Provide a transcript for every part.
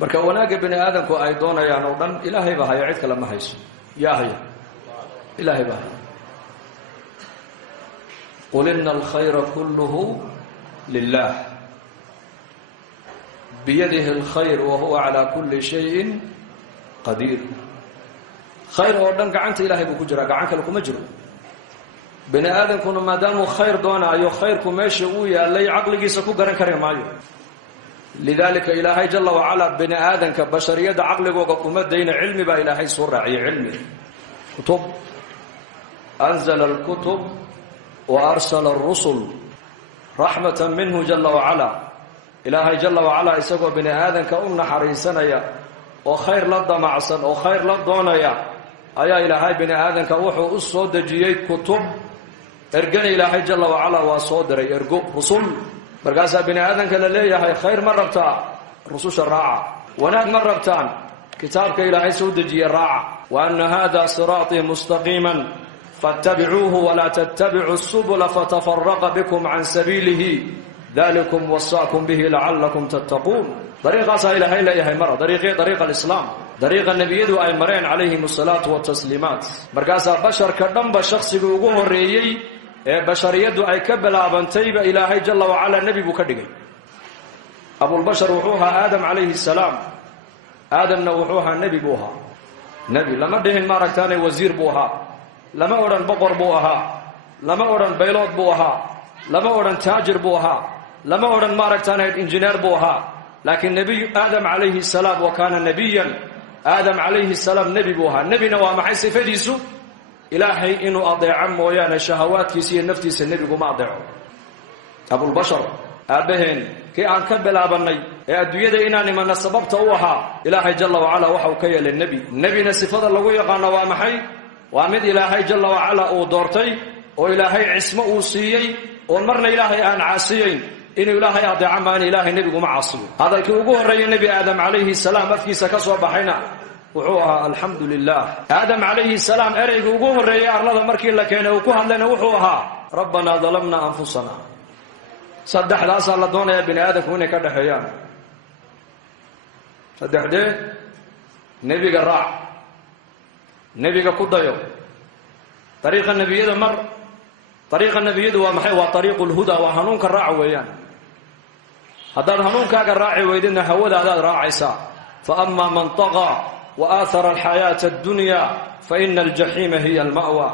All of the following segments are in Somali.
marka wanaaga bini aadamku ay doonayaan oo dhan ilaahay baa haya, cid kale ma hayso. yaa haya ilaahay baa haya. qul inna alkhayra kulluhu lilah biyadihi alkhayr wa huwa ala kulli shayin qadiir. khayr oo dhan gacanta ilaahay buu ku jiraa, gacan kale kuma jiro. bini aadamkuna maadaamuu khayr doonaayo, khayrku meesha uu yaalay caqligiisa ku garan kari maayo. lidaalika ilaahay jalla wacala bini aadanka bashariyadda caqligooga kuma dayna, cilmi baa ilaahay soo raaciyay. cilmi kutub anzala alkutub wa arsala alrusul raxmatan minhu jalla wacala. ilaahay jalla wacala isagoo bini aadanka u naxariisanaya oo khayr la damacsan oo khayr la doonaya ayaa ilaahay bini aadanka wuxuu u soo dejiyey kutub. ergana ilaahay jalla wacala waa soo diray ergo rusul. markaasaa bini aadanka la leeyahay khayr ma rabtaa, rususha raaca. wanaag ma rabtaan, kitaabka ilaahay soo dejiye raaca. wa anna hada siraatii mustaqiiman fattabicuuhu walaa tattabicu subula fatafaraqa bikum can sabiilihi dalikum wasaakum bihi lacallakum tattaquun. dariiqaasaa ilaahay leeyahay mara, dariiqa alislaam, dariiqa nebiyadu ay mareen calayhim asalaatu watasliimaat. markaasaa basharka dhanba shakhsiga ugu horreeyey ee bashariyaddu ay ka bilaabantayba ilaahay jalla wacala nebi buu ka dhigay. abulbashar wuxuu ahaa aadam calayhi salaam. aadamna wuxuu ahaa nebi buu ahaa. nebi lama dhihin maaragtaane wasiir buu ahaa, lama odhan boqor buu ahaa, lama odhan baylood buu ahaa, lama odhan taajir buu ahaa, lama odhan maaragtaane injineer buu ahaa. laakiin nebiy aadam calayhi salaam wa kaana nebiyan. aadam calayhi salaam nebi buu ahaa. nebina waa maxay sifadiisu? ilaahay inuu adeeco mooyaane shahawaadkiisa iyo naftiisa nebiguma adeeco. abulbashar aabbaheen kii aan ka bilaabannay ee adduunyada inaan imanna sababta u ahaa ilaahay jalla wacala waxa uu ka yeelay nebi. nebina sifada lagu yaqaano waa maxay? waa mid ilaahay jalla wacala uu doortay oo ilaahay cismo uu siiyey oon marna ilaahay aan caasiyeyn. inuu ilaahay adeeco maana ilaahay nebiguma caasiyo. hadalkii ugu horreeyay nebi aadam calayhi salaam afkiisa ka soo baxayna wuxuu ahaa alxamdu lilah. aadam calayhi salaam ereyga ugu horreeyay arlada markii la keenay uu ku hadlayna wuxuu ahaa rabbanaa dalamna anfusana. saddexdaasaa la doonayaa bini aadamku inay ka dhexeeyaan. saddexdee? nebiga raac, nebiga ku dayo, dariiqa nebiyada mar. dariiqa nebiyadu waa maxay? waa dariiqu lhuda, waa hanuunka raaca weeyaan. haddaad hanuunkaaga raaci weydidna hawadaadaad raacaysaa. fa ama man طagaa wa aahara alxayaata addunya fa ina aljaxiima hiya alma'wa.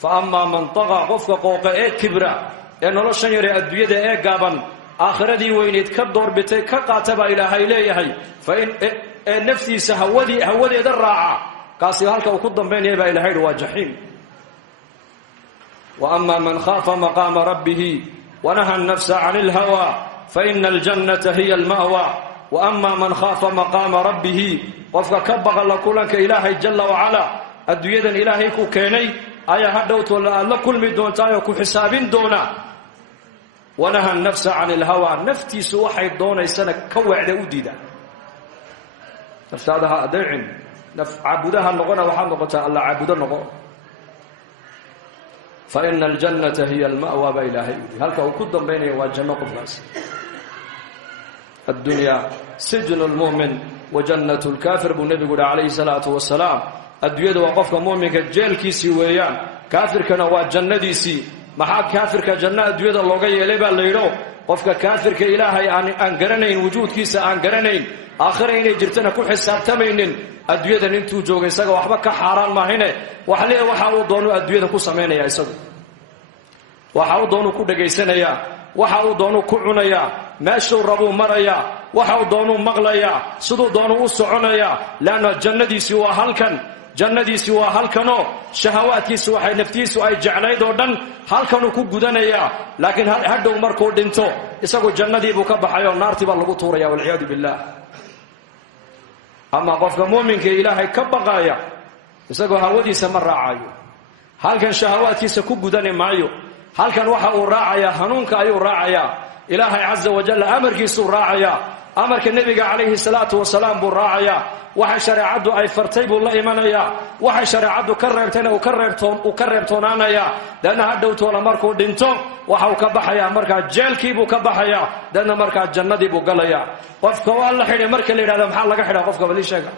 fa ama man طagaa qofka qooqa ee kibra ee noloshan yare adduunyada ee gaaban aakhiradii weyneyd ka doorbitay ka qaata baa ilaahay leeyahay. ee naftiisa hawadeeda raaca, kaasi halka uu ku dambaynaya baa ilahay hi waa jaxiim. wa ama man khaafa maqaama rabbihi wanaha الnafsa can اlhawa faina aljannata hiya alma'wa. wa ama man khaafa maqaama rabbihi qofka ka baqa la kulanka ilaahay jalla wacala adduunyadan ilaahay ku keenay ayaa hadhowtoola aad la kulmi doontaayoo ku xisaabin doona. wanaha الnafsa can اlhawa, naftiisu waxay doonaysana ka weecda u diida. naftaada ha adeecin, caabudaha noqona waxaad noqotaa alla caabudo noqo. faina aljannata hiya alma'wa baa ilaahay u yidhi. halka uu ku dambaynaya waa janno qofkaas. addunyaa sijnu lmu'min wa jannatu lkaafir buu nebigu yihi calayhi salaatu wasalaam. adduunyada waa qofka mu'minka jeelkiisii weeyaan, kaafirkana waa jannadiisii. maxaa kaafirka janno adduunyada looga yeelay baa la yidho? qofka kaafirka ilaahay aan garanayn, wujuudkiisa aan garanayn, aakhira inay jirtana ku xisaabtamaynin, adduunyadan intuu jooga isaga waxba ka xaaraan maahine waxa uu doonu adduunyada ku samaynaya. isagu waxa uu doonu ku dhagaysanayaa, waxa uu doonu ku cunayaa, meeshuu rabuu marayaa, waxa uu doonu maqlayaa, siduu doonu u soconayaa. leanna jannadiisii waa halkan, jannadiisii waa halkanoo shahawaadkiisu waxay naftiisu ay jeclayd oo dhan halkanuu ku gudanayaa. laakiin hadhow markuu dhinto isagu jannadiibuu ka baxayoo naartii baa lagu tuuraya walciyaadu billah. ama qofka muuminka ilaahay ka baqaaya isagoo hawadiisa ma raacayo, halkan shahawaadkiisa ku gudani maayo. halkan waxa uu raacayaa hanuunka ayuu raacayaa, ilaahay caza wajalla amarkiisuu raacayaa. amarka nabiga calayhi salaatu wasalaam buu raacayaa waxa shariicadu ay fartay buu la imanayaa waxa shariicadu ka reebtayna uu ka reebtoonaanaya dadna hadhowtoona markuu dhinto waxa uu ka baxayaa markaa jeelkii buu ka baxayaa dadna markaa jannadii buu galayaa qofka waa la xidhay marka la yidhahdo maxaa laga xidhaa qofka bali sheega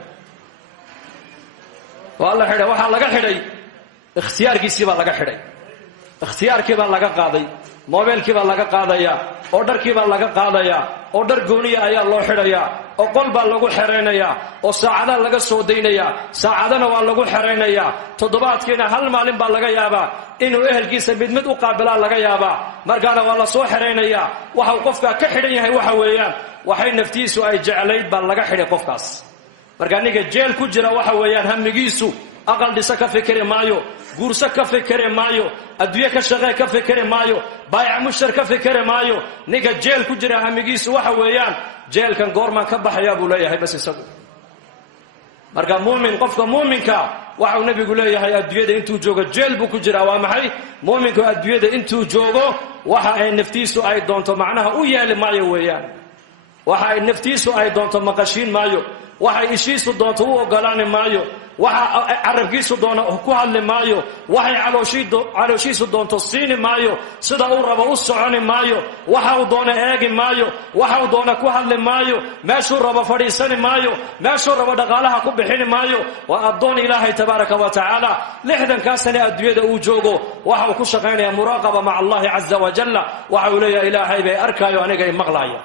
waa la xidhay waxaa laga xidhay ikhtiyaarkiisii baa laga xidhay ikhtiyaarkii baa laga qaaday mobilkii baa laga qaadaya oo dharkii baa laga qaadaya oo dhar gooniya ayaa loo xidhaya oo qol baa lagu xereynaya oo saacada laga soo daynaya saacadana waa lagu xereynaya toddobaadkiina hal maalin baa laga yaabaa inuu ehelkiisa mid u qaabilaa laga yaabaa markaana waa la soo xereynaya waxa uu qofka ka xidhan yahay waxa weeyaan waxay naftiisu ay jeclayd baa laga xidhay qofkaas marka niga jeel ku jira waxa weeyaan hamigiisu aqal dhisa ka fikri maayo guurso ka fikri maayo adduunye ka shaqee ka fikri maayo baayac mushtar ka fikri maayo niga jeel ku jira hamigiisu waxa weeyaan jeelkan goormaan ka baxaya buu leeyahay bas isagu marka muumin qofka muuminka waxa uu nabigu leeyahay adduunyada intuu joogo jeel buu ku jira waa maxay muuminku adduunyada intuu joogo waxa ay naftiisu ay doonto macnaha u yeeli maayo weeyaan waxa ay naftiisu ay doonto maqashiin maayo waxa ishiisu doonto u ogolaan maayo waxa arabkiisu doona ku hadli maayo waxay calooshiisu doonto siini maayo sida uu rabo u soconi maayo waxa uu doona eegi maayo waxa uu doona ku hadli maayo meeshuu rabo fadhiisani maayo meeshuu rabo dhaqaalaha ku bixini maayo waa addoon ilaahay tabaaraka wa tacaala 60 sano adduunyada uu joogo waxa uu ku shaqaynayaa muraaqaba maca allahi caza wajalla waxa uu leeyahay ilaahay bay arkaayo aniga i maqlaaya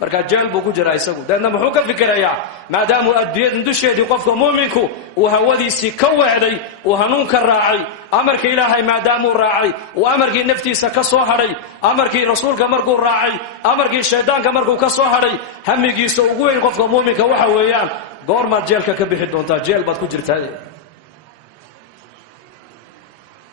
marka jeel buu ku jiraa isagu dadna muxuu ka fikirayaa maadaama adduunyada dusheedii qofka muuminku uu hawadiisii ka weecday uu hanuunka raacay amarka ilaahay maadaama uu raacay uu amarkii naftiisa ka soo hadhay amarkii rasuulka markuu raacay amarkii shaydaanka markuu ka soo hadhay hamigiisa ugu weyn qofka muuminka waxa weeyaan goormaad jeelka ka bixi doontaa jeel baad ku jirtaa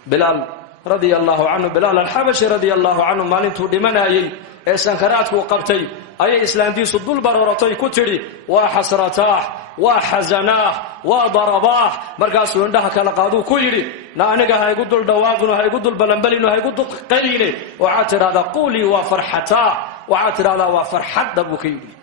bilaal radiyallahu anhu bilaal al-habashi radiyallahu anhu maalintuu dhimanayay ee sankaraadku qabtay ayay islaantiisu dul barooratay ku tiri waa xasrataah waa xazanaah waa darabaah markaasuu indhaha kala qaaduu ku yidhi na aniga ha igu dul dhawaaqino ha igu dul balanbalino ha igu dul qayline waxaad tidhahdaa quulii waa farxataa waxaad tidhahdaa waa farxadda buu ka yidhi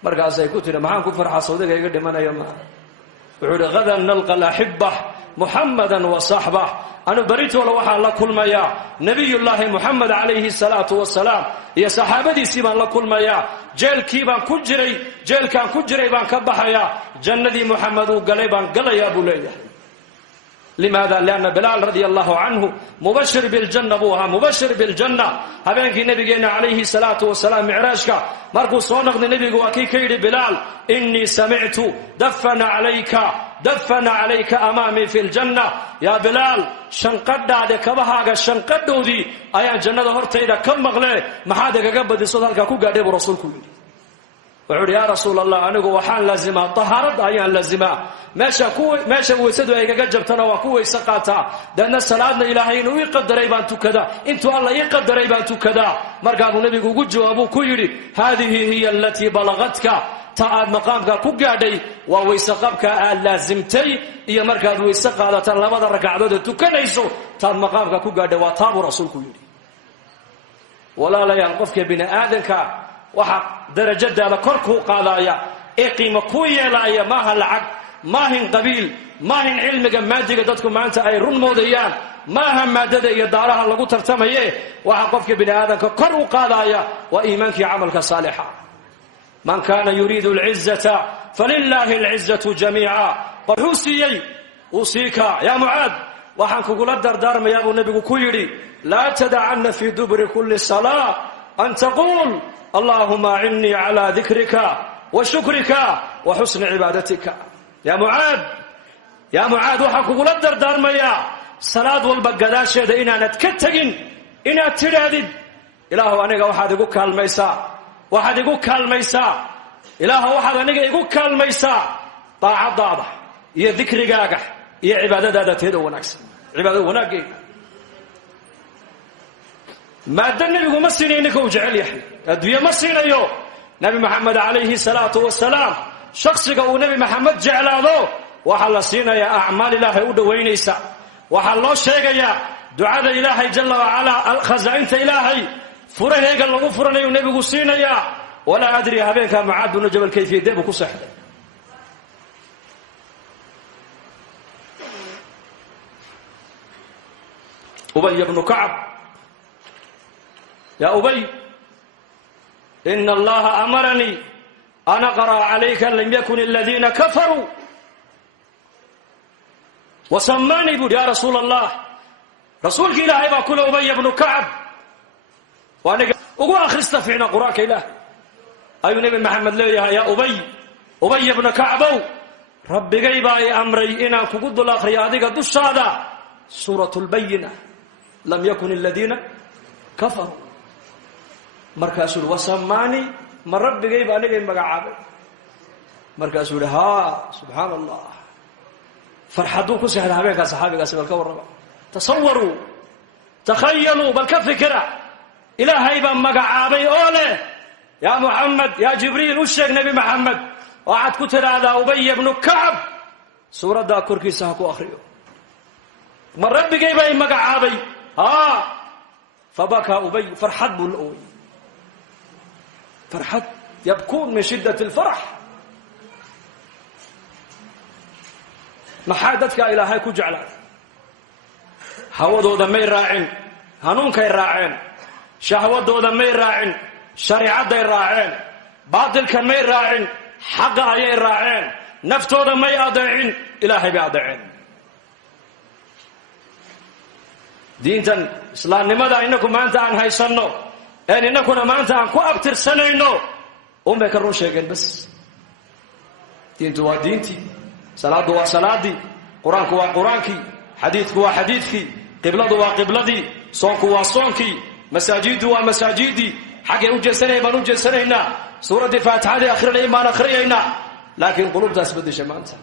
markaasay ku tiri maxaan ku farxaa sawdiga iga dhimanayo ma wuxuu yidhi hadan nalqa alaxibbah muxammadan wa saxbah anu baritoola waxaan la kulmayaa nabiyullaahi muxamed calayhi salaatu wasalaam iyo saxaabadiisii baan la kulmayaa jeelkaan ku jiray baan ka baxayaa jannadii muxamed uu galay baan galayaa buu leeyahay limaada lianna bilaal radia allahu canhu mubashir biljanna buu ahaa mubashir biljanna habeenkii nabigeenna calayhi salaatu wasalaam micraajka markuu soo noqday nebigu waa kii ka yidhi bilaal innii samictu dafana calayka amaamii fi ljanna yaa bilaal shanqadhaade kabahaaga shanqadhoodii ayaan jannada hortayda ka maqle maxaad igaga badisood halkaa ku gaadhay buu rasuulku yidhi wuxuu yidhi yaa rasuul allah anigu waxaan laazimaa tahaaradda ayaan laazimaa meesha weysadu ay igaga jabtana waa ku weyse qaataa deedna salaadna ilaahay inuu ii qadaray baan tukadaa intuu alla ii qadaray baan tukadaa markaabuu nebigu ugu jawaabuu ku yidhi haadihi hiya alatii balagatka ta aad maqaamka ku gaadhay waa weyse qabka aad laasimtay iyo markaad weyse qaadata labada ragcadood ee tukanayso taad maqaamka ku gaadhay waa taabuu rasuulku yidhi walaalayaal qofka bini aadanka waxa darajadaada kor kuu qaadaya ee qiimo kuu yeelaya maaha lacag maahin qabiil maahin cilmiga maadiga dadku maanta ay run moodayaan maaha maadada iyo daaraha lagu tartamaye waxa qofka bini aadanka kor u qaadaya waa iimaankii camalka saalixa man kana yuriidu alcizzata falilaahi alcizzatu jamiica wuxuu siiyey usiika yaa mucaad waxaan kugula dardaarmayaa buu nebigu ku yidhi laa tadacanna fii duburi kulli salaa an taquul allahuma acinnii calaa dikrika wa shukrika wa xusni cibaadatika yaa mucaad waxaan kugula dardaarmayaa salaad walba gadaasheeda inaanad ka tegin inaad tidhaahdid ilaahu aniga waxaad igu kaalmaysaa ilaahu waxaad aniga igu kaalmaysaa daacadaada iyo dikrigaaga iyo cibaadadaada teeda wanaagsan cibaadada wanaaggeeda maada nebigu ma siinayo ninka uu jecel yahay adduunye ma siinayo nebi maxamed calayhi salaatu wasalaam shaksiga uu nebi maxamed jeclaado waxaa la siinayaa acmaal ilaahay u dhowaynaysa waxaa loo sheegayaa ducada ilaahay jalla wacalaa khasaa'inta ilaahay furaheega lagu furanayu nebigu siinayaa ولا أدري هبينك معاذ بن جبل كيف يديه بكسحده أبي بن كعب يا أبي إن الله أمرني أن أقرأ عليك لم يكن الذين كفروا وسماني يا رسول الله رسولك إلهي باكل أبي بن كعب وأنا أقول آخر استفعنا قراءك إله أي نبي محمد لي يا أبي بن كعب ربي قيبا أمري إنا كقد الآخر يا ذيك دش هذا سورة البينة لم يكن الذين كفروا مركز وسماني من ربي قيبا نجي مقعب مركز ها سبحان الله فرحدوك سهل هبيك صحابي قاسم الكور تصوروا تخيلوا بل كفكرة إلى هيبا مقعابي أوله يا محمد يا جبريل وشك نبي محمد وعد كتر هذا أبي بن كعب سورة دا كركي سهكو أخريو من ربي قيبا مقعابي فبكى أبي فرحت بالأوي فرحت يبكون من شدة الفرح محادتك إلهي كجعل هودودا مي راعين هنونكay raaceen shahwadooda may raacin shariicaday raaceen baadilka may raacin xaqa ayay raaceen naftooda may adeecin ilaahay bay adeeceen diintan islaamnimada inaku maanta aan haysanno een inakuna maanta aan ku abtirsanayno umay ka run sheegeen bas diintu waa diintii salaadu waa salaadii quraanku waa quraankii xadiidku waa xadiidkii qibladu waa qibladii soonku waa soonkii masaajidu waa masaajidii xagee u jeesanay baan u jeesanaynaa suuradii faatixada akhrinay maan akhriyaynaa laakiin qulubtaas bedeshay maanta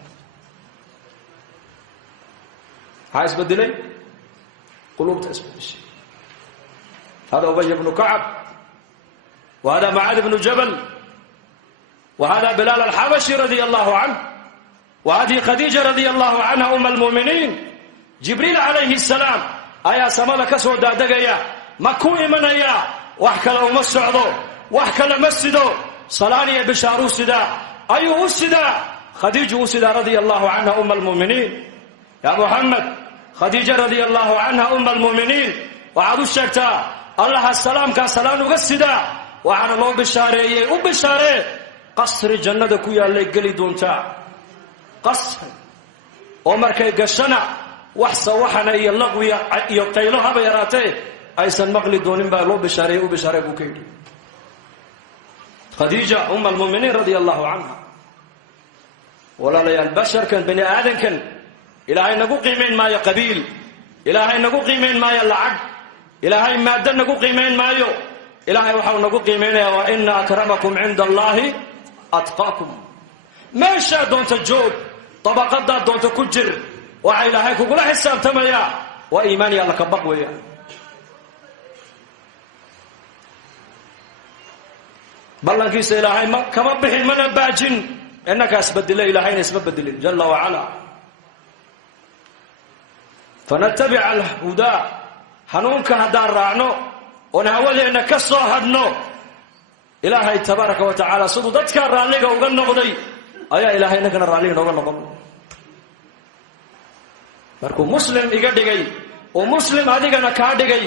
haas bedelay qulubtaas bedeshay هذا أبي بن كعب وهذا معاذ بن جبل وهذا بلال الحبشي رضي الله عنه وهذه خديجة رضي الله عنها أم المؤمنين جبريل عليه السلام أيا سمالك سودا دقيا مكوئ من أيا وحكى له مسعدو وحكى له مسدو صلاني بشارو سدا أيو سدا خديجة سدا رضي الله عنها أم المؤمنين يا محمد خديجة رضي الله عنها أم المؤمنين وعدو الشكتا الله السلام كسلام وقصدا وعن الله بشاري وبشاري قصر جنة كويا اللي قلي دونتا قصر ومركي قشنا وحصة وحنا يلغو يقيلوها بيراتي أيسا مغلي دونين بالله بشاري وبشاري بوكيد خديجة أم المؤمنين رضي الله عنها ولا لي البشر كان بني آدم كان إلهي نقو قيمين ما يقبيل إلهي نقو قيمين ما يلعق إلهي ما دن نقو قيمين ما يو إلهي وحاول نقو قيمين وإن أكرمكم عند الله أتقاكم ما شاء دون تجوب طبقات دون تكجر وإلهي كقول حساب تميا وإيماني الله كبق ويا بلنكيس إلهي ما كما بحين من الباجن إنك أسبدل إلهي أسبدل جل وعلا فنتبع الهدى حنونك هدار رعنو ونهولي إنك الصاهدنو إلهي تبارك وتعالى صدودتك الراليق وغنو غضي أيا إلهي إنك الراليق وغنو غضي markuu muslim iga dhigay oo muslim adigana ka dhigay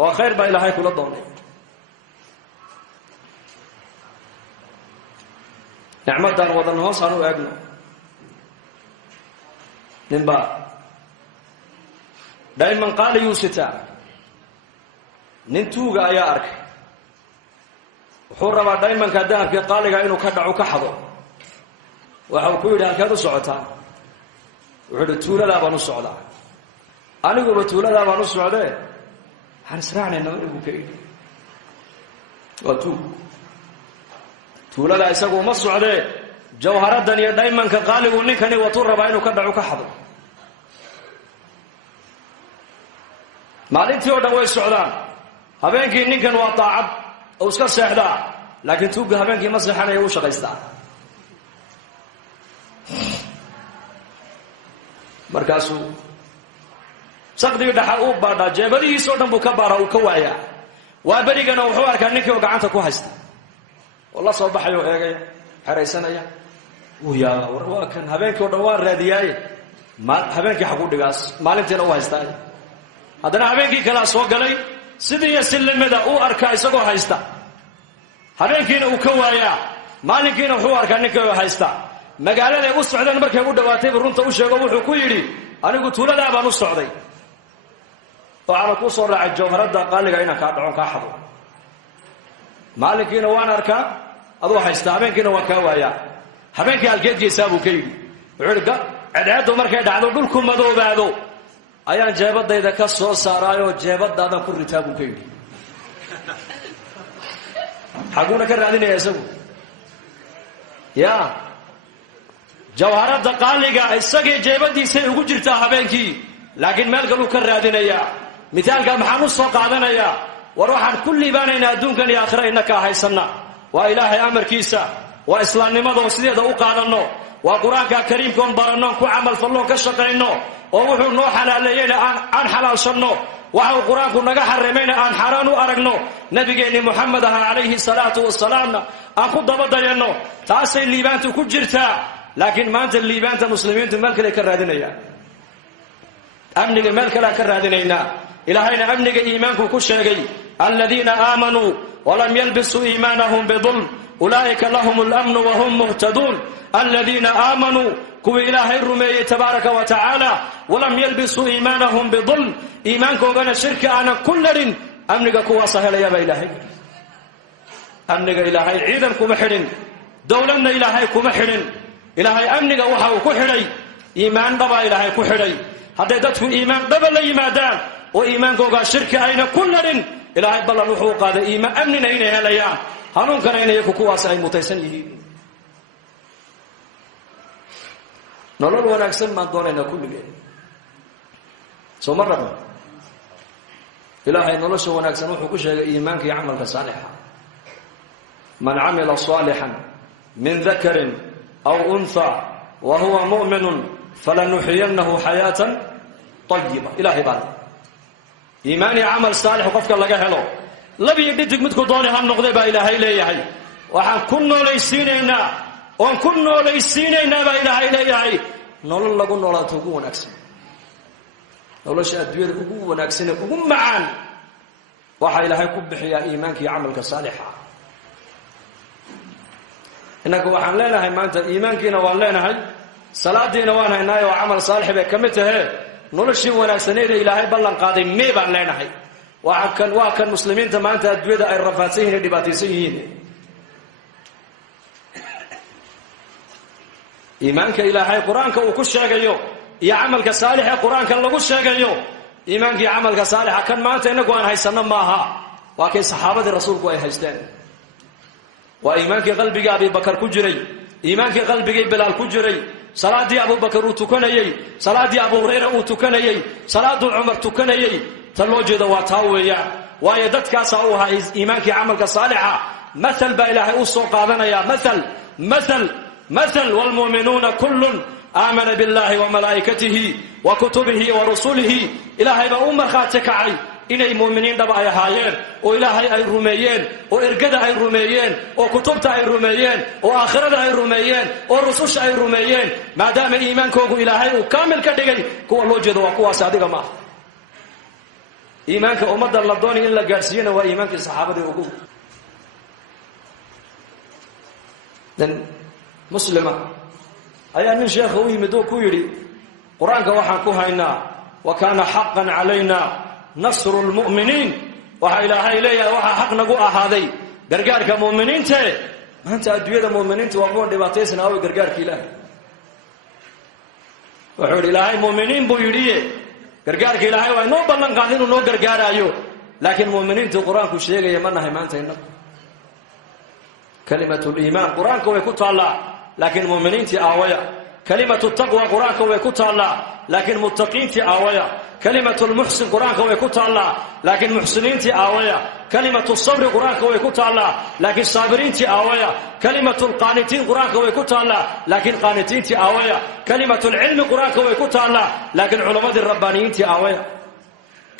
oo khayr ba ilaahay kula doonay nicmadan wadan hoos aanu eegno nimba daiman qaali yusita nintuuga ayaa arkay wuxuu rabaa daimanka dahabka qaaliga inuu ka dhaco ka xado waxa uu ku yidhi halkaad u socotaa wuxuu tuulada baan u socdaa aniguba tuulada baan u socdee waxaan israacnaynaa inuu ka idhi waa tuulada isagu uma socdee jawharadan iyo daymanka qaaligu ninkani watuu rabaa inuu ka dhaco ka xado maalintii oo dhan way socdaan habeenkii ninkan waa daacad oo iska seexdaa laakiin tuugga habeenkii ma seexanayo u shaqaystaa markaasuu saqdigii dhaxa uu baadhaa jeebadihiisoo dhan buu ka baara uu ka waayaa waa berigana wuxuu arkaa ninkii oo gacanta ku haysta والله صباح يو إيجاي حريسنا يا ويا وراكن هبينك ودوار رادياي ما هبينك حقود جاس مالنتنا وهايستا هذا هبينك كلا سوق علي سيدي يسلم ماذا أو أركا يسقو هايستا هبينك إنه كوايا مالك إنه هو أركا نكوا هايستا مقالة لي أسعد أنا بركي أقول دواتي برونتا وشيء قبول حكويري أنا قلت ولا لا بنو السعودي وعلى كوسر على الجوهرات قال لي هنا كادعون كحضر مالك إنه وانا أركا أروح هايستا هبينك إنه وكوايا هبينك الجد يسابو كيدي عرقة عدعته مركي دعوا كلكم مذو بعدو أيان جابت إذا كسر سارايو جابت هذا كل رتابو كيدي حقونا كرادين يا سبو يا جوهرات قالقة السقي جيبتي سيئو جرتا هبينكي لكن مال قالوا كرادين يا مثال قال محمد السوق عدنا يا وروحا كل بانينا دونك يا آخر إنك هايسنا وإلهي أمر كيسا وإسلام نمضى وسيدة وقادنا وقرآنك كريم كون برنا كعمل فالله كشقينا ووحو نوح على عن حلال شنو وحو قرآنك نجا حرمين عن حرام أرجنا نبينا محمد عليه الصلاة والسلام أخذ ضبطنا تاسي اللي بانتو كجرتا لكن ما أنت اللي بانت مسلمين تملك لك الرادنيا أمنك الملك لك الرادنيا إلهينا أمنك إيمانك كشجي الذين آمنوا ولم يلبسوا إيمانهم بظلم أولئك لهم الأمن وهم مهتدون الذين آمنوا كو إلهي الرمي تبارك وتعالى ولم يلبسوا إيمانهم بظلم إيمانكم بين الشرك أنا كل أمنك كوا سهل يا إلهي أمنك إلهي عيدا كمحرن دولنا إلهي كمحرن إلهي أمنك وحاو كحري إيمان ضبا إلهي كحري هددته إيمان ضبا لإيمادان وإيمانكم الشرك أين كل إلهي بل الوحوق هذا إيمان أمننا إنه هليان هنون كان إنه يكو سهل متيسن nolol wanaagsan ma doonayna kulligeen soo marraba ilaahay nolosha wanaagsan wuxuu ku sheegay iimaanka iyo amalka saalixa man amila salihan min dhakarin aw untha wa huwa mu'minun falanuhyiyannahu hayatan tayyiba ilaahay baa iimaan iyo amal saalix qofka laga helo labi dhidig midku doonay han noqday baa ilaahay leeyahay waxaan ku noolaysiinaynaa oon ku noolaysiinaynaa baa ilaahay leeyahay nolol lagu noolaato ugu wanaagsan nolosha adduunyada ugu wanaagsan ugu macaan waxa ilaahay ku bixiyaa iimaanka iyo amalka saalixa inagu waxaan leenahay maanta iimaankiina waan leenahay salaadiina waan haynaa oo amal saalix bay kamid tahay noloshii wanaagsaneed ilaahay ballan qaaday mee baan leenahay waa kan muslimiinta maanta adduunyada ay rafaadsan yihiin dhibaataysan yihiin إيمانك إلهي قرآنك وكشجعيو يا عملك صالح قرآنك اللي كشجعيو إيمانك يا عملك صالح كان ما أنت إنك وأنا هيسنا معها وكي صحابة الرسول كوي هيستان وإيمانك قلبك أبي بكر كجري إيمانك قلبك بلال كجري صلاة أبو بكر وتكنيي صلاة أبو هريرة وتكنيي صلاة عمر تكنيي تلوجد وتاويا ويدتك سوها إيمانك يا عملك صالح مثل بإلهي أوصو قادنا يا مثل والمؤمنون كل آمن بالله وملائكته وكتبه ورسله إلهي بأمر خاتك عي إني مؤمنين دبا أي هايين وإلهي أي رميين وإرقد أي رميين وكتبت أي رميين وآخرة أي رميين ورسوش أي رميين ما دام إيمانكم إلهي وكامل كدقي كو الله جد وكو صادق ما إيمانك أمد الله دوني إلا قارسيين وإيمانك الصحابة وقوم مسلمة أي من شيخ ويمدو كويري قرآنك وحن كوهينا وكان حقا علينا نصر المؤمنين وحا إلهي إليه وحا حق نقوء هذي قرقارك مؤمنين تي ما أنت أدوية مؤمنين توقعون دباتيسنا أو قرقارك إلهي وحول إلهي مؤمنين بويريه قرقارك إلهي وإنو بلن قادين ونو قرقار أيو لكن مؤمنين تو قرآنك الشيخ يمنها ما أنت إنك كلمة الإيمان قرآنك ويكوت الله لكن مؤمنين تي آوية كلمة التقوى قرآنك ويكوت الله لكن متقين تي آوية كلمة المحسن قرآنك ويكوت الله لكن محسنين تي آوية كلمة الصبر قرآنك ويكوت الله لكن صابرين تي آوية كلمة القانتين قرآنك ويكوت الله لكن قانتين تي آوية كلمة العلم قرآنك ويكوت الله لكن علماء الربانيين تي آوية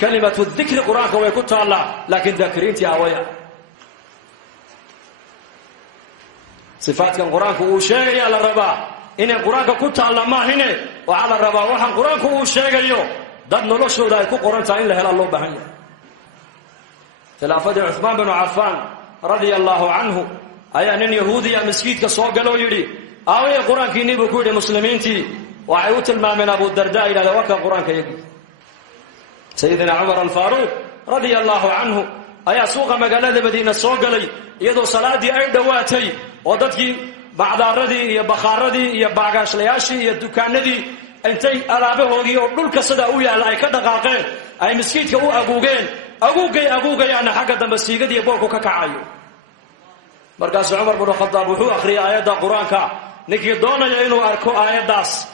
كلمة الذكر قرآنك ويكوت الله لكن ذاكرين تي آوية صفات كان قرآنك وشيء على الربا إن قرآنك كنت على ما هنا وعلى الربا وحن قرآنك وشيء يو ضد نلوش ولا يكون قرآن تعين له الله بهني خلافة عثمان بن عفان رضي الله عنه أيان يهودي مسكيت كسوق قالوا يري أوي القرآن كيني بكود مسلمين تي وعيوت الماء من أبو الدرداء إلى ذوك القرآن كيجي سيدنا عمر الفاروق رضي الله عنه أي سوق مقالة مدينة سوق لي يدو صلاة دي أي دواتي ودتكي بعد الردي يا بخاردي يا باقاش لياشي يا دكان دي أنتي ألابه وغي ودول كسد أويا لا يكاد قاقين أي مسكيت كأو أبوجي أنا حاجة دمسيجة دي بوركو كعايو مركز عمر بن الخطاب وحو أخري آيات القرآن كا نكي دونا يينو أركو آيات داس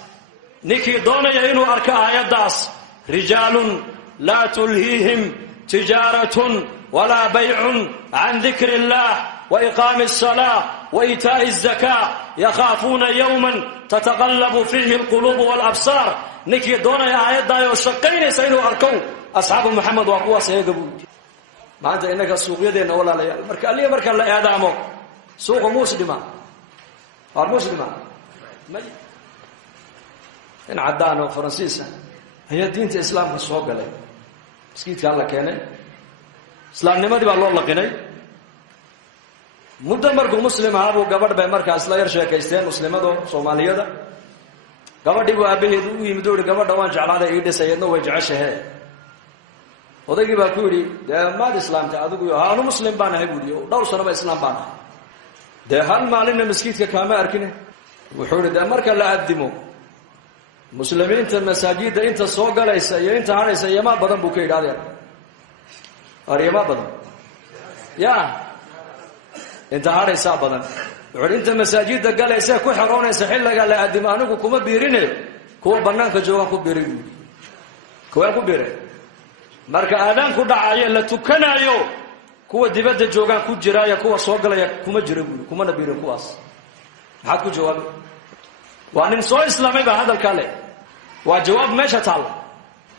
نكي دونا يينو أركو آيات داس رجال لا تلهيهم تجارة ولا بيع عن ذكر الله وإقام الصلاة وإيتاء الزكاة يخافون يوما تتقلب فيه القلوب والأبصار نكي دونا يا آيات دا يوشقين سينو أركو أصحاب محمد وقوة سيقبون ما أنت إنك السوق يدين ولا ليال مركا لا يدعمو سوق مسلمة مسلمة إن عدانو فرنسيسا هي دينة الإسلام في السوق لي مسكيت قال لك يعني إسلام نمدي بالله الله قني مدة مركو مسلم هابو قبر بمركا إسلا يرشا كيستين مسلمة دو صومالية دا قبر ديبو أبيه دو يمدور قبر دوان جعلاده إيدي سيدنو وجعشه odaygii baa ku yidhi dee maad islaamta adigu haanu muslim baan ahay buuhi dhowr sano ba islaam baan ahay dee hal maalinna maskiidka kaama arkine wuxuu yidhi dee marka la addimo muslimiinta masaajidda inta soo galaysa iyo inta hadhaysa yamaa badan buu ka yidhi adeer aryamaa badan ya inta hadhaysaa badan wuxuu yidhi inta masaajidda galaysa ku xeroonaysa xilliga la addimo anigu kuma biirine kuwa bannaanka joogaan ku biiray buuhi kuwaan ku biiray marka aadaanku dhacayo la tukanayo kuwa dibadda joogan ku jiraya kuwa soo galaya kuma jira buuli kuma nabiirin kuwaas maxaad ku jawaab waa nin soo islaamay ba hadalka leh waa jawaab meesha taal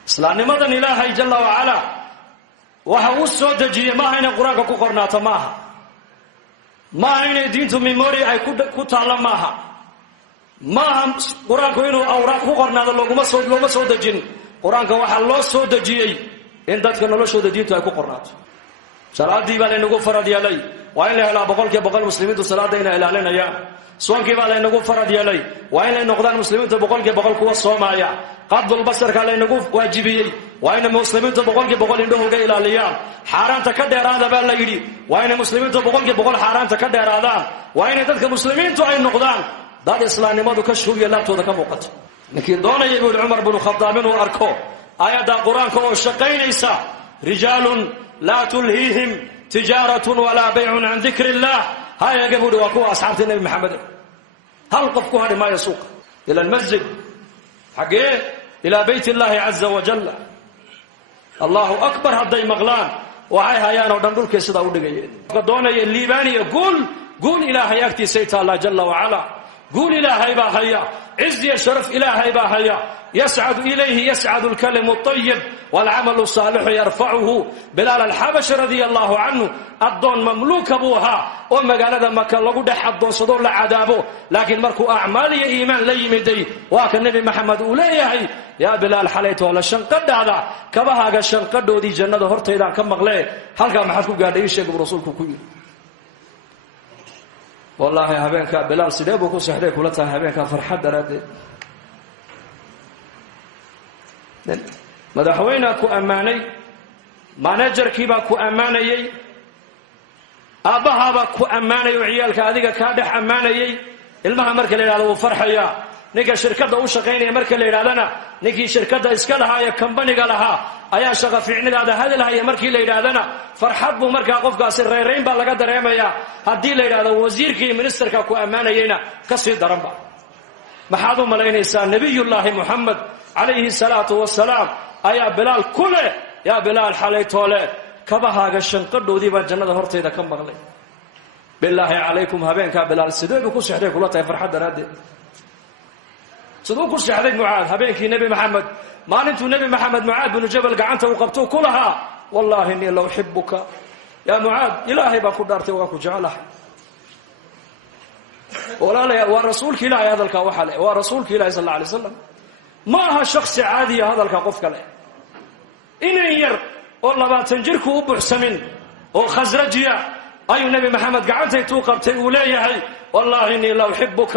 islaamnimadan ilaahay jalla wa ala waxa uu soo dejiyay ma ayna quraanka ku qornaato maaha ma ayna diintu memory ay ku taala maaha quraanku inuu awraaq ku qornaado looma soo dejin quraanka waxa loo soo dejiyay in dadka noloshooda diintu ay ku qornaato salaadii baa laynagu farad yeelay waa in la helaa boqolkiiba muslimiintu salaada inay ilaalinayaan soonkii baa laynagu farad yeelay waa inay noqdaan muslimiintu boqolkiiba kuwa soomaya qadul basarka laynagu waajibiyey waa in muslimiintu boqolkiiba indhahooga ilaaliyaan xaaraanta ka dheeraada baa la yidhi waa in muslimiintu boqolkiiba xaaraanta ka dheeraadaan waa in dadka muslimiintu ay noqdaan dad islaamnimadu ka shuubiya laabtooda ka muuqato ninkii doonaya ibn Umar bin Khattab inuu arko آيات القرآن كما شقين إيسا رجال لا تلهيهم تجارة ولا بيع عن ذكر الله هاي يقبل وقوة أصحاب النبي محمد هل قفكوا هذا ما يسوق إلى المسجد حقه إلى بيت الله عز وجل الله أكبر هذا مغلان وعي هيانا ودندول كيسدا ودغيين قدونا الليباني قول إلهي يكتي سيت الله جل وعلا قول إلهي باهيا عز يا شرف إلهي باهيا يسعد إليه يسعد الكلم الطيب والعمل الصالح يرفعه بلال الحبش رضي الله عنه الضون مملوك أبوها وما قال هذا ما كان لقود حد صدور لعذابه لكن مركو أعمالي إيمان لي من دي وكان النبي محمد أوليه يا بلال حليته على الشنقد هذا كبها الشنقد ودي جنة هرت إذا كم مغلي هل كان محسكو قال إيش يقول رسولك كوي والله هبينك بلال سيدابك وسحريك ولا هبينك فرحة درادي madaxweynaha ku ammaanay managerkii baa ku ammaanayay aabbahaabaa ku ammaanay oo ciyaalka adiga kaa dhex ammaanayay ilmaha marka la yidhahdo wuu farxayaa ninka shirkadda u shaqaynaya marka la yidhahdana ninkii shirkadda iska lahaa ee kambaniga lahaa ayaa shaqo fiicnidaada hadalhaya markii la yidhahdana farxad buu markaa qofkaasi reerayn baa laga dareemayaa haddii la yidhahdo wasiirkii ministerka ku ammaanayayna ka sii daranba maxaad u malaynaysaa nabiyullaahi muxamed عليه الصلاة والسلام أيا بلال كله يا بلال حليتوله كبها الشنقد ودي بالجنة هرتي إذا كم بغلي بالله عليكم هبين كبلال سدوي بكوش عليك ولا تفرح حد راد سدوي كوش عليك معاذ هبين كي نبي محمد ما أنتوا نبي محمد معاذ بن جبل قعنته وقبتوه كلها والله إني لو أحبك يا معاذ إلهي باكو دارتي وقاكو جعله ولا لا ورسولك إلهي هذا الكوحل ورسولك إلهي صلى الله عليه وسلم ما ها شخص عادي هذا الكقف كله إن ير والله ما تنجرك وبحسمن وخزرجيا أي النبي محمد قعدت يتوقف تقولي والله إني لو أحبك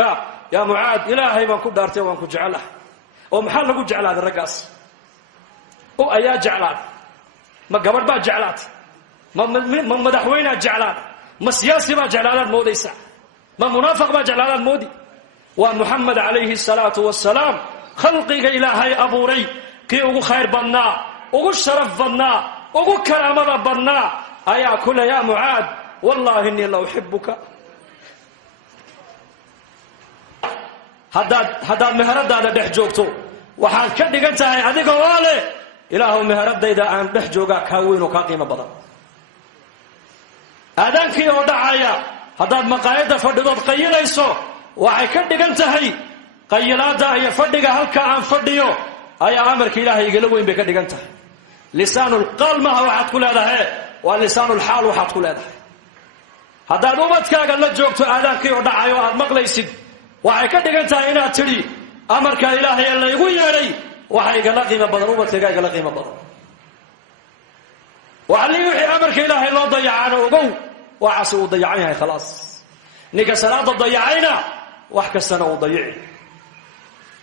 يا معاذ إلهي ما كنت دارته وما كنت جعله ومحل كنت جعل هذا الرقاص وأيا جعلات ما قبل با جعلات ما مدحوينا جعلات ما سياسي با جعلات مودي سا ما منافق با جعلات مودي ومحمد عليه الصلاة والسلام خلقك إلهي أبو ري كي أقو خير بنا أقو شرف بنا أقو كرامة بنا أيا كل يا معاذ والله إني لو أحبك هداد مهرداada dhex joogto waxaad ka dhigan tahay adiga waale ilaahu mehradayda aan dhex jooga ka weyn oo ka qiimo badan aadaankii oo dhacaya hadaad maqaayada fadhidood qayilayso waxay ka dhigan tahay qayilaada ay fadhiga halka aan fadhiyo ay amarka ilaahay igala weyn bay ka dhigan tahay lisaanul qalma waxaad ku leedahay waa lisaanul haal waxaad ku leedahay hadaad ubadkaaga la joogto aadaankii oo dhacayo aad maqlaysid waxay ka dhigan tahay inaad tiri amarka ilaahay la igu yeeray waxa igala qiimo badan ubadkayga igala qiimo badan wali wixii amarka ilaahay loo dayacana ogow waxa uu dayacan yahay khalaas ninka salaada dayacayna wax kastana uu dayici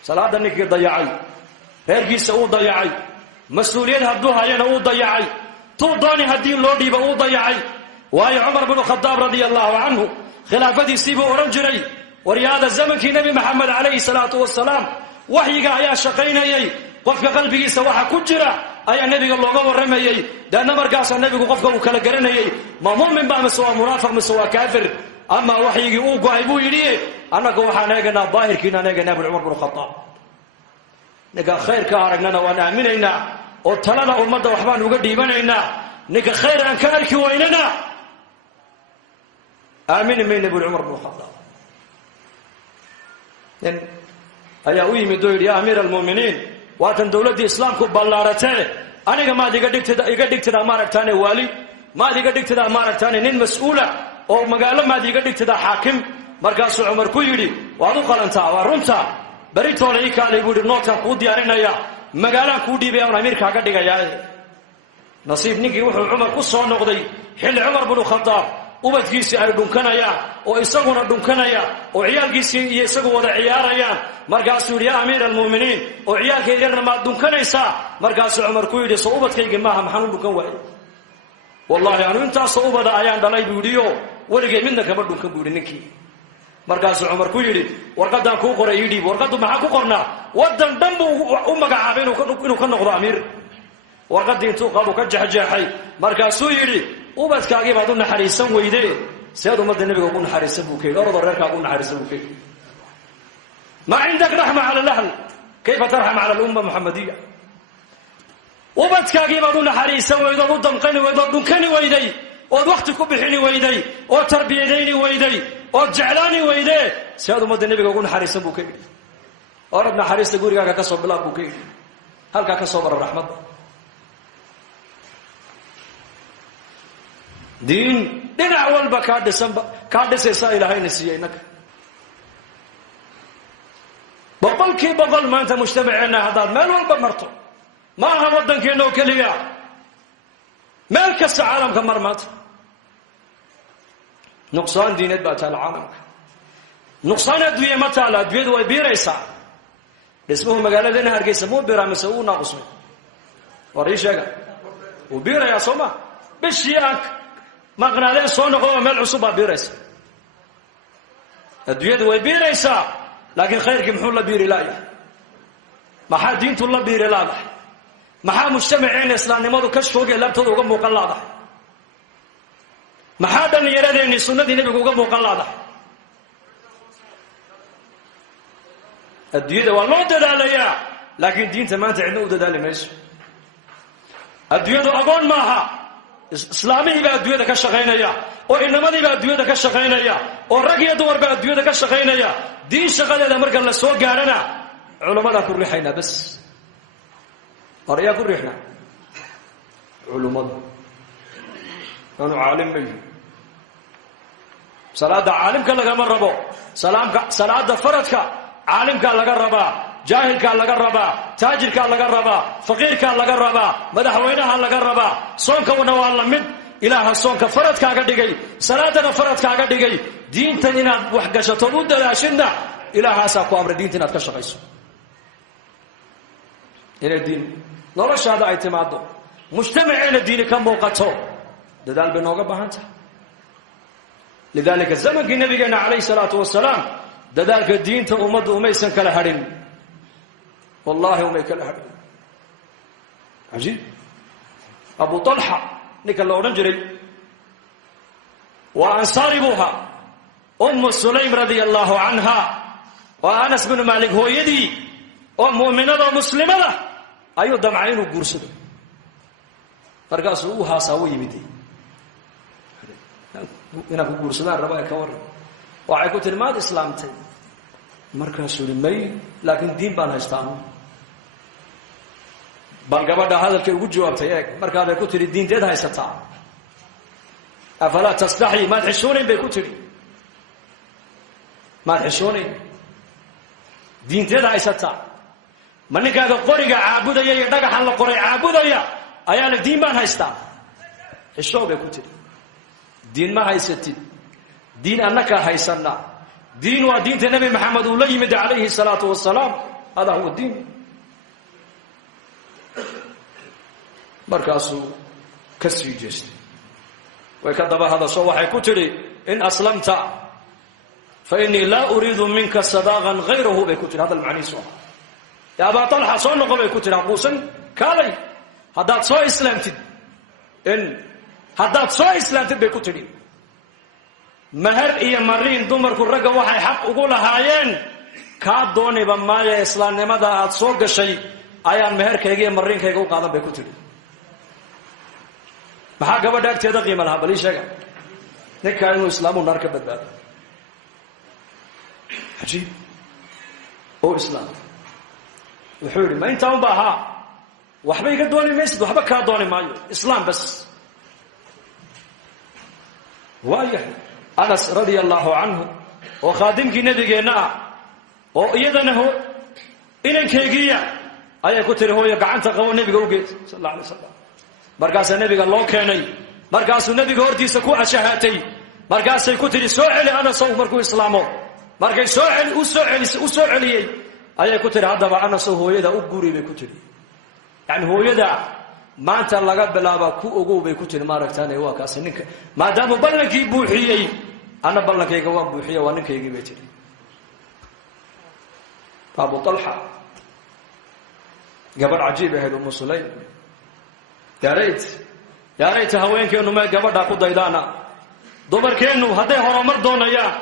salaada ninkii dayacay reerkiisa uu dayacay mas'uuliyad hadduu hayana uu dayacay tuu dooni haddii loo dhiibo uu dayacay waayo Umar ibn Khattab radiyallahu anhu khilaafadiisii buu oran jiray ورياض الزمن كي نبي محمد عليه الصلاة والسلام وحيقا يا شقينيي قفك قلبي سواحا كجرا أي النبي الله ورميي ده نمر قاس النبي قفك وكلا قرنيي ما مؤمن بقى مسوا منافق مسوا كافر أما وحيقي أوقع يبو يليه أنا كوحا نيقنا ظاهر كينا نيقنا ابن عمر بن الخطاب نيقا خير كارقنا وانا أمينينا وطلنا أمد الرحمن وقد يبنينا نيقا خير أن كارك ويننا آمين من ابن عمر بن الخطاب ayaa u yimid oo yiri amiir almuuminiin waatan dawladda islaamku ballaaratay aniga ma diga dhigtada ma aragtaane wali ma diga dhigtada ma aragtaane nin mas'uula oo magaalo ma diga dhigtada xaakim markaas Umar ku yiri waad u qalantaa waa runta bari toolay kaalay buu nootan ku diyaarinaya magaalaan ku dhiibay oo amiirka ka dhigaya nasiib ninkii wuxuu Umar ku soo noqday xilli Umar ibn Khattab ubadkiisii ay dhunkanaya oo isaguna dhunkanaya oo ciyaalkiisii iyo isagu wada ciyaarayaan markaasuu yiri amiir almuuminiin oo ciyaalkeedana ma dhunkanaysa markaasuu Umar ku yiri soo ubadkayga maaha maxaan dhunkan waayay wallahi anu inta soo ubada ayaan dhalay buudiyo waligay midna kama dhunkan buudi ninkii markaasuu Umar ku yiri warqadan ku qoray yidhi warqadu maxaa ku qornaa wadan dhanbu u magacaabay inuu ka noqdo amiir warqadii intuu qabo ka jaxjaxay markaasuu yiri ubadkaagii baad u naxariisan weyday سيد أمد النبي يقول حارس بوكي أرض الركع يقول حارس بوكي ما عندك رحمة على الأهل كيف ترحم على الأمة المحمدية وبدك أقول حارس وإذا ضدنقني وإذا ضدنكني ويدي ووقتك بحني ويدي وتربيتيني ويدي وجعلاني ويدي سيد أمد النبي يقول حارس بوكي أردنا حارس تقول يا كسب بلا بوكي هل كسب الرحمة دين أول بكاد سيسا إلهي نسيينك بقل كي بقل ما أنت مجتمعنا هذا مال والبمرته ما هودن كي إنه كليا مالك السعالم كمرمات نقصان دينت بأتى العالم نقصان أدوية متى الأدوية وبيريسا اسمه مقالة لنا هرقي سموه بيرا مسوه ناقصه وريشة وبيرا يا صمع بشياك ما قنادين soo noqdo meel cusub baa biiraysa adduunyadu way biiraysaa laakiin khayrkii muxuu la biiri laaya maxaa diintu la biiri laadahay maxaa mujtamaciin islaamnimadu ka shoogay labtooda uga muuqan laadahay maxaa dhallinyaradeenii sunnadii nebigu uga muuqan laadahay adduunyada waa loo dadaalayaa laakiin diinta maanta cidna u dadaali mayso adduunyadu agoon maaha islaamihii baa adduunyada ka shaqaynaya oo inamadii baa adduunyada ka shaqaynaya oo rag iyo dumar baa adduunyada ka shaqaynaya diin shaqadeeda marka la soo gaarana culimada ku riixayna bas ariya ku riixna culimada aanu caalim bay salaada caalimka laga rabo salaada faradka caalimka laga rabaa jaahilka laga rabaa taajirka laga rabaa faqiirka laga rabaa madaxweynaha laga rabaa soonka waa la mid ilaaha soonka faradkaaga dhigay salaadana faradkaaga dhigay diinta inaad wax gashato u dadaashina ilaahaasa ku amray diinta inaad ka shaqayso ila diin noloshaada ay timaado mujtamaceena diin ka muuqato dadaal bay nooga baahan tahay lidalika zamankii nabigeena calayhi salaatu wasalaam dadaalka diinta ummaddu umaysan kala hadhin wallahi umay kala hadhin ajiib abu talha ninka la odhan jiray waa ansaari buuha sulaym radiyallahu canha waa anas bin malik hooyadii oo mu'minada muslimada ayuu damcay inuu guursado markaasuu u haasaa u yimid inaan ku guursadaan raba ka waran waxay ku tiri maad islaamtay markaasuu may laakiin diin baan haystaa bal gabadha hadalkay ugu jawaabtay eeg markaabay ku tiri diinteed haysataa afalaa tastaxyi maad xishoonayn bay ku tiri maad xishoonayn diinteed haysataa ma ninkaaga qoriga caabudaya iyo dhagaxan la qoray caabudaya ayaa la diin baan haystaa xishoo bay ku tiri diin ma haysatid diin annaka haysana diin waa diinta nabi maxamed uu la yimid calayhi salaatu wasalaam hada huwa diin markaasuu ka sii jeestay way ka daba hadasho waxay ku tidhi in aslamta fa innii laa uriidu minka sadaaqan hayrahu bay ku tihi hadal macnihiisu ah yaa abaa talxa soo noqo bay ku tihi haquusan kaalay haddaad soo islaamtid haddaad soo islaamtid bay ku tidhi mahar iyo mariin dumarku ragga waxay xaq ugu lahaayeen kaa dooniba maayo islaamnimada aad soo gashay ayaan meherkayga iyo mariinkayga u qaadan bay ku tidhi maxaa gabadha agteeda qiimo lahaa bal ii sheega ninkaa inuu islaamu naar ka badbaado cajiib oo islaam wuxuu yidhi ma intaa unba ahaa waxba iga dooni maysid waxba kaa dooni maayo islaam bas waayahay anas radia allahu canhu oo khaadimkii nabigeenna ah oo iyadana inankeygiiya ayay ku tiri hooyo gacanta qabo nebiga ugeed sal alla alay wasalam markaasaa nebiga loo keenay markaasuu nebiga hortiisa ku ashahaatay markaasay ku tihi soo celi anasow markuu islaamo markay u soo celiyey ayay ku tihi haddaba anasow hooyada u guri bay ku tihi yani hooyada maanta laga bilaaba ku ogow bay ku tihi maaragtaan waa kaasi ninka maadaamuu ballankii buuxiyey ana ballankayga waa buuxiya waa ninkaygii bay tihi abu talxa gabadh cajiib ahayd umu sulaym yaa rayta haweenkeennu may gabadha ku daydaana dumarkeennu hadday horumar doonayaan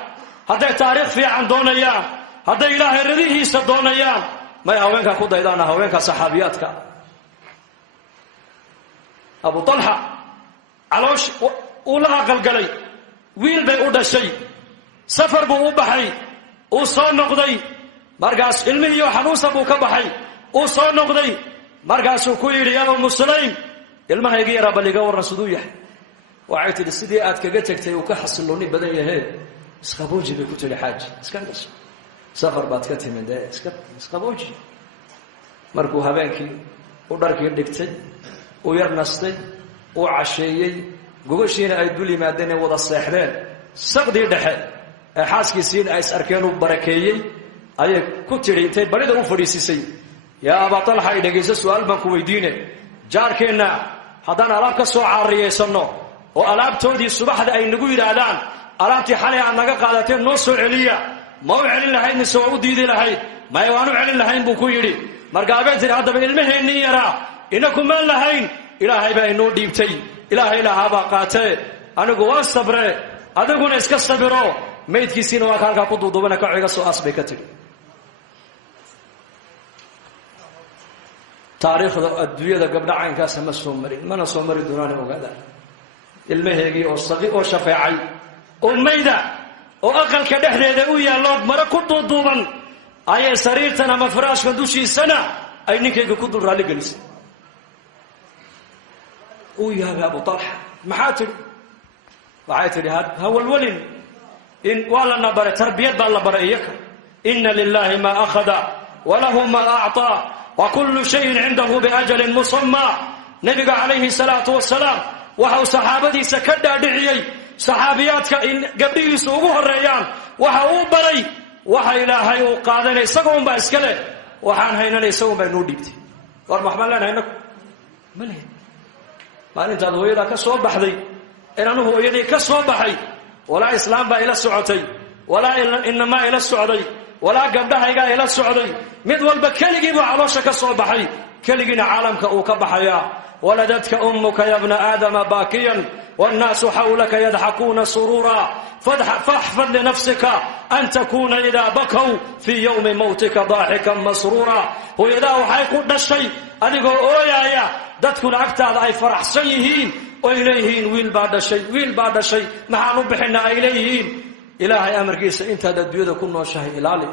hadday taariikh fiican doonayaan hadday ilaahay radihiisa doonayaan may haweenkaa ku daydaana haweenka saxaabiyaadka abu talxa caloosh uu la aqalgalay wiil bay u dhashay safar buu u baxay uu soo noqday markaas ilmihiiyo xanuunsa buu ka baxay uu soo noqday markaasuu ku yidhi yaa umu sulaym ilmahayga yaraa bal iga warran siduu yahay waxay tidhi sidii aad kaga tegtay uu ka xasilooni badan yahee isqabooji bay ku tidhi xaaji iska dhasho safar baad ka timid isqabooji markuu habeenkii u dharkii dhigtay uu yar nastay uu casheeyey gogashiina ay dul yimaadeen ee wada seexdeen saqdii dhexe ee xaaskiisiina ay is arkeen uu barakeeyey ayay ku tidhi intay barida u fadhiisisay yaa abaa talxa ay dhegayso su-aal baan ku weydiine jaarkeenna haddaan alaab ka soo caariyaysanno oo alaabtoodii subaxda ay nagu yidhaahdaan alaabtii xalay aad naga qaadateen noo soo celiya ma u celin lahayd mise waa u diidi lahayd maya waan u celin lahayn buu ku yidhi markaabay tidhi haddaba ilmaheennii yaraa inakumaan lahayn ilaahay baa inoo dhiibtay ilaahay lahaabaa qaatee anigu waa sabre adiguna iska sabiro maydkiisiina waa ka halkaa ku duudubana kaco iga soo aas bay ka tidhi taariikhda adduunyada gabdha caynkaasa ma soo marin mana soo mari doonaani ogaada ilmaheegii oo shafeecay oo mayda oo aqalka dhexdeeda u yaallo maro ku duuduuban ayay sariirtan ama faraashka dushiisana ay ninkayga ku dul raalli gelisay uu yaabay abu talxa maxaa tidhi waxay tidhi ha walwalin إن ولا نبر تربية بالبرئيك إن لله ما أخذ وله ما أعطى وكل شيء عنده بأجل مسمى. نبي عليه الصلاة والسلام وحو صحابتي سكدا دعيي صحابياتك إن قبلي سوقه الريان وحو بري وحا إلهي وقادني سقوم بأسكله وحان هينني سقوم بنوديبتي ورمحمد لنا هينك مليه ما أنت هويدا كسو بحدي إن أنه هويدي كسو بحي ولا إسلام با إلى السعودي ولا إنما إلى السعودي ولا قبلها إلى السعودي مدول بكلجي وعلوش كسو بحي كلجينا عالمك أو كبحيا ولدتك أمك يا ابن آدم باكيا والناس حولك يضحكون سرورا فاحفظ لنفسك أن تكون إذا بكوا في يوم موتك ضاحكا مسرورا وإذا وحيقود الشيء أنه أويا dadkuna agtaada ay faraxsan yihiin oo ilayhiin wiil baad dhashay maxaan u bixinaa ay leeyihiin ilaahay amarkiisa intaad adduunyada ku nooshahay ilaali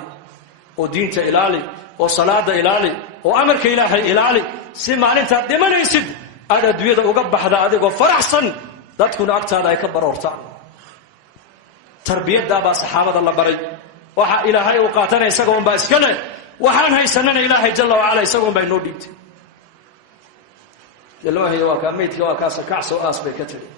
oo diinta ilaali oo salaada ilaali oo amarka ilaahay ilaali si maalintaad dhimanaysid aad adduunyada uga baxda adigoo faraxsan dadkuna agtaada ay ka baroortaan tarbiyada baa saxaabada la baray waxa ilaahay uu qaatanay isaga baa iska leh waxaan haysanana ilaahay jalla wa ala isaga baa inoo dhiibtay ilaahay waa ka meedka waa ka sakacso asbay ka tiri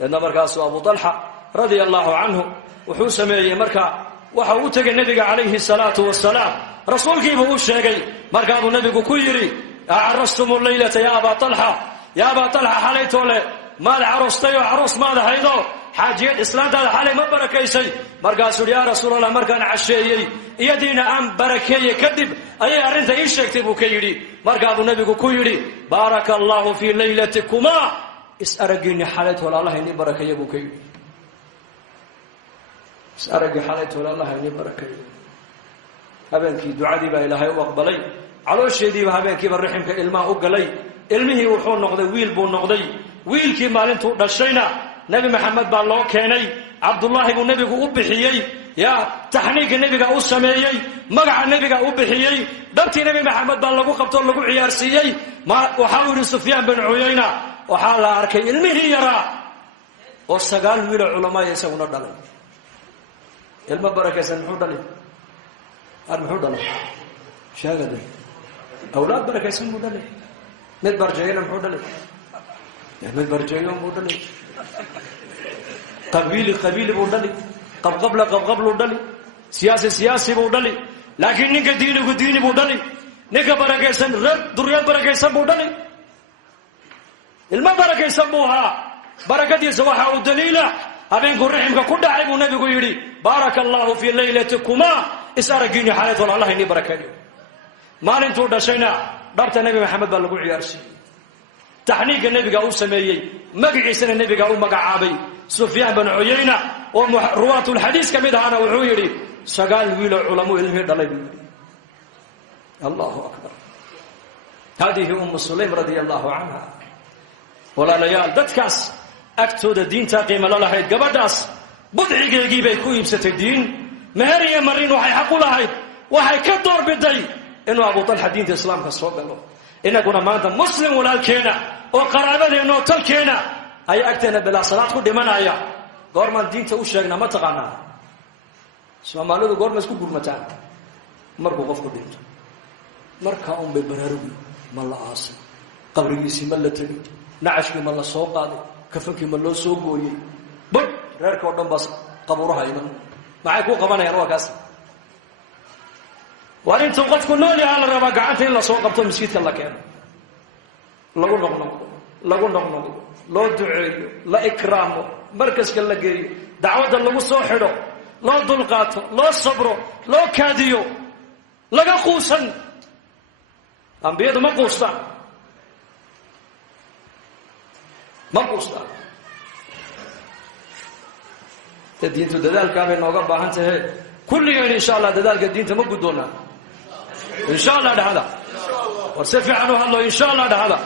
lana markaas Abu Talha radiyallahu anhu wuxuu sameeyay marka waxa uu tagay nabiga calayhi salaatu wasalaam rasuulkiiba uu sheegay marka uu nabigu ku yiri arastumul laylata ya Abu Talha halaytole maal arostay aros maad haydo حاجية إسلام هذا حالي ما بركيسي مرقاسوا يا رسول الله مرقان عشيي يدينا أم بركي كذب أي أرنت إيش يكتبوا كيري مرقاسوا النبي كيري بارك الله في ليلتكما اسأرقيني حالت ولا الله إني بركي أبو كيري اسأرقي حالت ولا الله إني بركي هبنكي دعادي با إلهي وأقبلي على الشيء دي هبنكي بالرحمك إلماء أقلي إلمه وحون نقضي ويل بون نقضي ويل كي مالنتو دشينا نبي محمد بالله كاني عبد الله بن نبي أبحيي يا تحنيك النبي أسميي مقع النبي أبحيي دبتي نبي محمد بالله قبطه لقو عيارسيي ما وحاول سفيان بن عيينة وحال أركي علمه يرى والسقال من العلماء يسوون الدلال علم بركة سنحو دلال أرمحو دلال شاهد أولاد بركة سنحو دلال مدبر جاينا محو دلال مدبر جاينا محو دلال قبيل بودلي قبل بودلي سياسي بودلي لكن نك دين بودلي نك بركيسن رب دريا بركيسن بودلي الما بركيسن بوها بركه يسوها ودليله ابين قرحمك كدعي النبي يري بارك الله في ليلتكما اسرقيني حالت والله اني بركه ما انتو دشينا دبت النبي محمد بالله عيارسي تحنيك النبي او سميي مقعيسن النبي او مقعابي سفيان بن عيينة ورواة الحديث كمدها أنا وعيري سقال ويل علماء علمه دلبي الله أكبر هذه سليم رضي الله عنها ولا ليال دتكاس أكتود الدين تاقيم الله هيد قبرداس بدعي جيبه كويب ست الدين مهرية مرين وحي حقوا لهيد وحي كدور بدي إنه أبو طلحة دين الإسلام كسوق له إنه كنا ما أنت مسلم ولا الكينا وقرابة إنه تلكينا أي أكتنا بلا صلاة كل من أيا قرما الدين توشينا ما تقعنا سما مالو قرما سكو قرمتان مركو قفكو دين مركا ببراربي مالا عاصي قبريسي مالا تني نعشكي مالا سوقادي كفنكي مالا سوقوي بد ريركو دم بس قبرها يمن معاكو قبانا يروى كاس وأنت توقفكو نولي على الربا قعانتين لا سوق قبطو مسكيتك الله كان لغو نقنق loo duceeyo la ikraamo markaska la geeyo dacwada lagu soo xidho loo dulqaato loo sabro loo kaadiyo laga quusan ambiyadu ma quustaan diintu dadaalka bay nooga baahan tahay kulligeen insha Allah dadaalka diinta ma gudoona insha Allah dhahada warsafi'anu hadlo insha Allah dhahada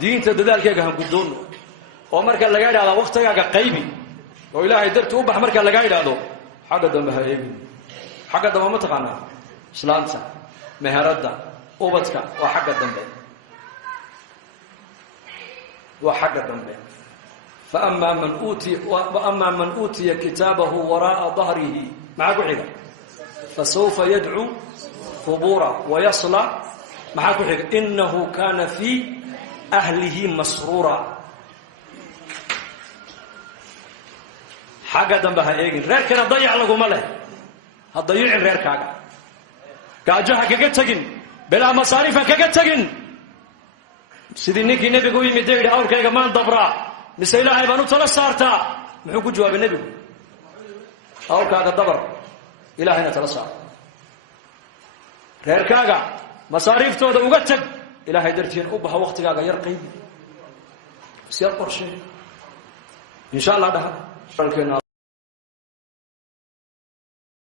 diinta dadaalkeega han gudoono oo marka laga yiraahdo waqtigaaga qaybi oo ilaahay dartu u bax marka laga yiraahdo xaga dambe hayeemi xaga dambe ma taqaana islaanta meherada ubadka waa xaga dambe وأما من أوتي كتابه وراء ظهره معك حقا فسوف يدعو ثبورا ويصلى معك حقا إنه كان في أهله مسرورا حاجة دنبها إيجن غير كنا ضيع لكم ماله هتضيع غير كاجا كاجها كجتجن بلا مصاريف كجتجن سيدي نيكي نبي قوي مدير أول كاجا ما ندبرا مسيلا عيبانو تلا صارتا محوك جواب النبي أول كاجا دبر إلى هنا تلا صار غير كاجا مصاريف تودا وقتك إلى هيدرتين أبها وقت كاجا يرقي سير قرشين إن شاء الله ده